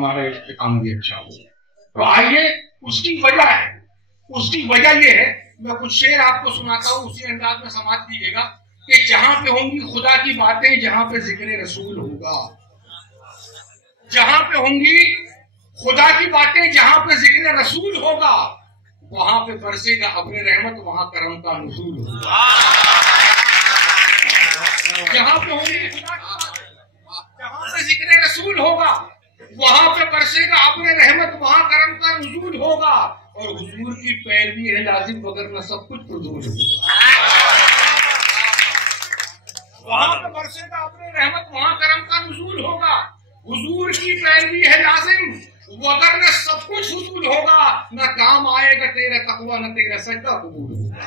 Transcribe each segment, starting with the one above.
ہمارا کام بھی اچھا ہو. تو آئیے اس کی وجہ ہے، اس کی وجہ یہ ہے، میں کچھ شعر آپ کو سناتا ہوں، اسی انداز میں سماعت کیجیے گا کہ جہاں پہ ہوں گی خدا کی باتیں، جہاں پہ ذکر رسول ہوگا، جہاں پہ ہوں گی خدا کی باتیں، جہاں پہ ذکر رسول ہوگا، وہاں پہ برسے گا ابر رحمت، وہاں کرم کا نزول ہوگا. جہاں پہ ہوں گی خدا کی باتیں، جہاں پہ ذکر رسول ہوگا، وہاں پہ برسے گا ابر رحمت، وہاں کرم کا نزول ہوگا. اور حضور کی پیروی ہے لازم، وگرنہ سب کچھ فضول ہوگا. وہاں پہ برسے گا ابر رحمت، وہاں کرم کا نزول ہوگا. حضور کی پیروی ہے لازم، وگرنہ سب کچھ فضول ہوگا. نہ کام آئے گا تیرا تقویٰ، نہ تیرا سجدہ قبول ہوگا.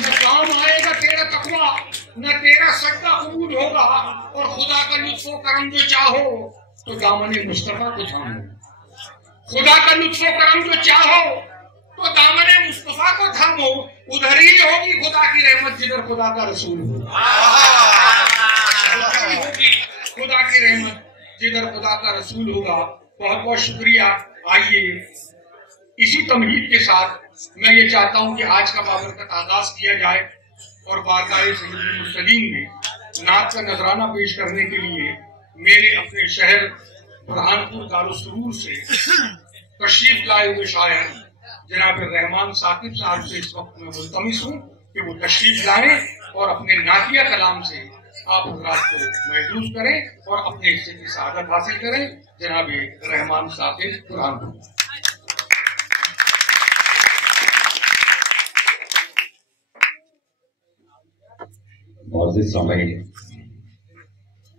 نہ کام آئے گا تیرا تقویٰ، نہ تیرا سجدہ قبول ہوگا. اور خدا کا لطف و کرم جو چاہو تو دامن مصطفیٰ کو تھامو. خدا کا لطف و کرم جو چاہو تو دامن مصطفیٰ کو تھامو. ادھر ہی ہوگی خدا کی رحمت جدھر خدا کا رسول ہوگا. ادھر ہی ہوگی خدا کی رحمت جدھر خدا کا رسول ہوگا. بہت بہت شکریہ. آئیے اسی تمہید کے ساتھ میں یہ چاہتا ہوں کہ آج کا بابرکت آغاز کیا جائے اور بارگاہ سید المرسلین میں نعت کا نذرانہ پیش کرنے کے لیے میرے اپنے شہر برہان پور دارالسرور سے تشریف لائے ہوئے شاعر جناب رحمان ثاقب صاحب سے اس وقت میں ملتمس ہوں کہ وہ تشریف لائیں اور اپنے نعتیہ کلام سے آپ حضرات کو محظوظ کریں اور اپنے حصے کی سعادت حاصل کریں. جناب رحمان ثاقب برہان پور. معزز سامعین،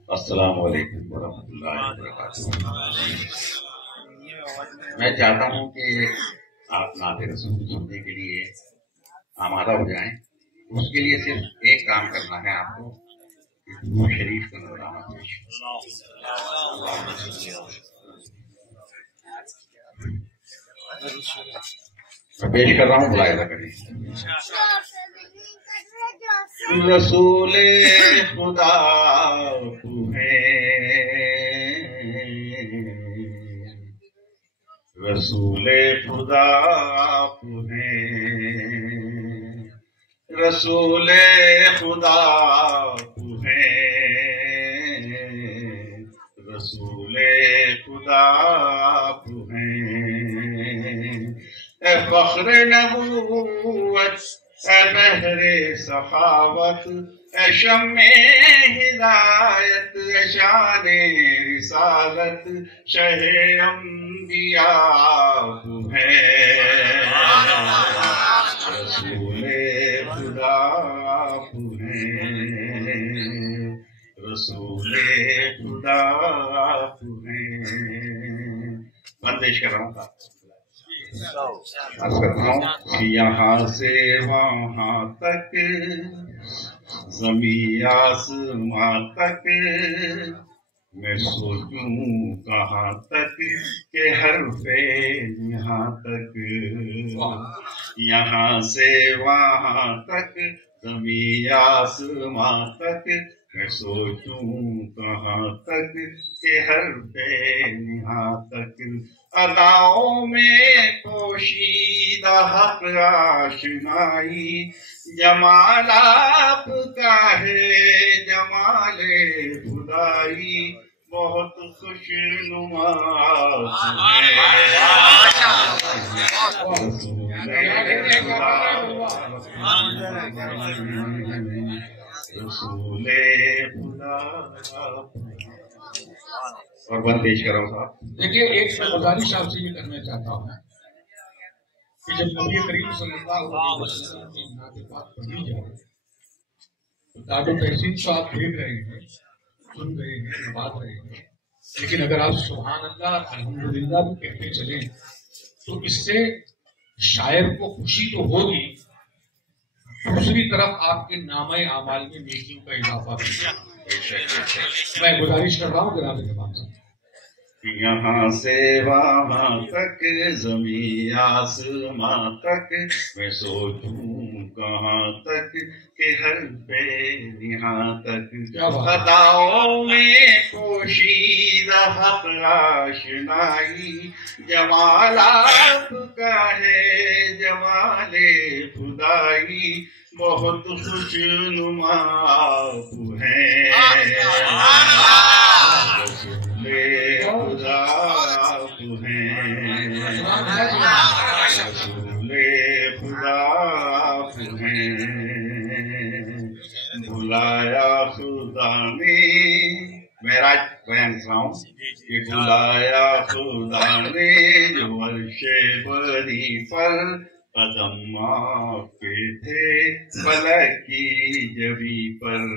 السلام علیکم ورحمۃ اللہ وبرکاتہ. میں چاہتا ہوں کہ آپ نعت رسول سننے کے لیے آمادہ ہو جائیں. اس کے لیے صرف ایک کام کرنا ہے آپ کو، شریف کا نذرانہ پیش. میں پیش کر رہا ہوں، ملاحظہ کریں. رسول خدا تو ہے، رسول خدا تو ہے، رسول خدا تو ہے، رسول خدا تو ہے. اے فخر نبوت، اے بحر سخاوت، اے شمع ہدایت، اے شان رسالت، شہ انبیاء تو ہے. رسول خدا تو ہے، رسول خدا تو ہے. بندش کر رہا ہوں. یہاں سے وہاں تک، زمین آسمان تک، میں سوچوں کہاں تک کہ حرف یہاں تک. یہاں سے وہاں تک، زمین آسمان تک، میں سوچوں کہاں تک کہ حرف یہاں تک. اداؤں میں پوشیدہ حق آشنائی، جمال آپ کا ہے جمال خدائی، بہت خوش نما رسول خدا. اور بندش کرو صاحب. دیکھیے، ایک میں غزالی صاحب سے یہ کرنا چاہتا ہوں کہ جب نبی کریم صلی اللہ علیہ وسلم کی نعت پاک پڑھی جائے تو داد و تحسین تو آپ دیکھ رہے ہیں، سن رہے ہیں، بات رہے ہیں، لیکن اگر آپ سبحان اللہ الحمدللہ بھی کہتے چلیں تو اس سے شاعر کو خوشی تو ہوگی، دوسری طرف آپ کے نامہ اعمال میں نیکیوں کا اضافہ بھی. میں گزارش کر رہا ہوں جناب رحمان صاحب یہاں سے وہاں تک زمین آسماں تک میں سوچوں کہاں تک کہ ہر پہ یہاں تک خطاؤں میں پوشیدہ حق آشنائی جمال آپ کا ہے جمال خدائی بہت خوش نما آپ ہیں خدا آپ ہیں رسول خدا آپ ہیں بلایا خدا نے معراج بیان کر رہا ہوں کہ بلایا خدا نے جو عرش بری پر قدم آپ کے تھے فلک کی جبی پر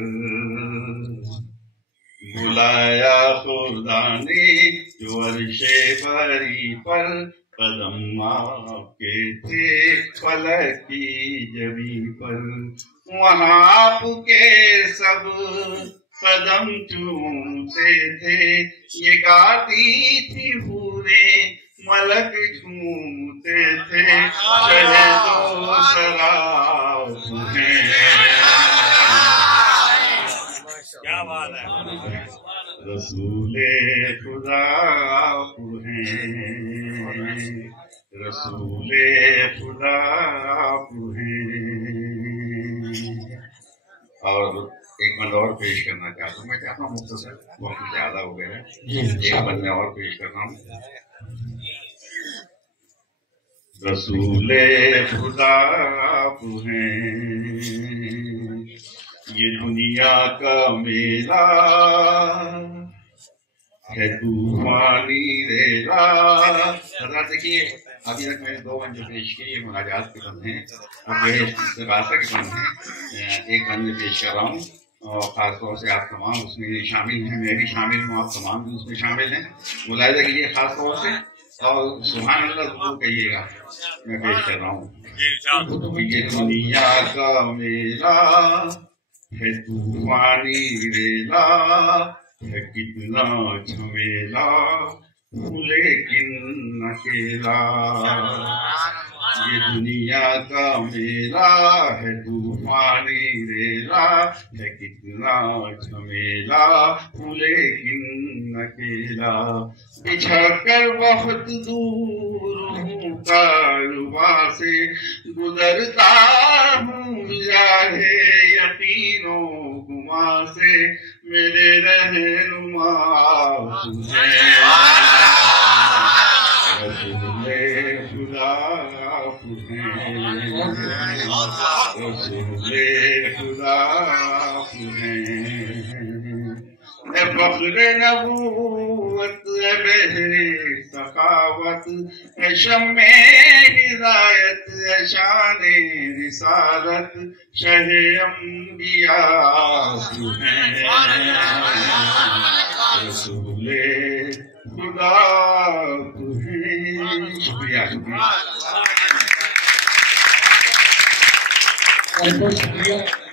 بلایا خدا نے جو عرش بری پر قدم آپ کے تھے فلک کی جبی پر وہاں آپ کے سب قدم چومتے تھے یہ گاتی تھی حوریں ملک جھومتے تھے شہد و شراب ہیں کیا بات ہے رسول خدا آپ ہیں رسول خدا آپ ہیں اور ایک بند اور پیش کرنا چاہتا ہوں میں چاہتا ہوں مختصر وقت زیادہ ہو گیا ہے ایک بند میں اور پیش کر رہا ہوں رسول خدا آپ ہیں یہ دنیا کا میلہ ہے طوفانی ریلا حضرات دیکھیے ابھی تک میں نے 2 بند جو پیش کیے یہ مناجات کے بند ہیں اور جو ہے استغاثہ کے بند ہیں ایک بند میں پیش کر رہا ہوں اور خاص طور سے آپ تمام اس میں شامل ہیں میں بھی شامل ہوں آپ تمام بھی اس میں شامل ہیں ملاحظہ کیجیے خاص طور سے اور سبحان اللہ ضرور کہیے گا میں پیش کر رہا ہوں یہ دنیا کا میلہ ہے طوفانی ریلا ہے کتنا جھمیلا لیکن اکیلا یہ دنیا کا میلہ ہے طوفانی ریلا ہے کتنا جھمیلا لیکن اکیلا بچھڑ کر بہت دور ہوں کارواں سے گزرتا ہوں راہ یقین و گما سے میرے رہنما ہیں رسول خدا آپ ہیں رسول خدا آپ ہیں اے فخر نبوت اے بہر سخاوت اے شمع ہدایت اے شان رسالت شہ انبیاء ہیں رسول خدا ہیں شکریہ بہت شکریہ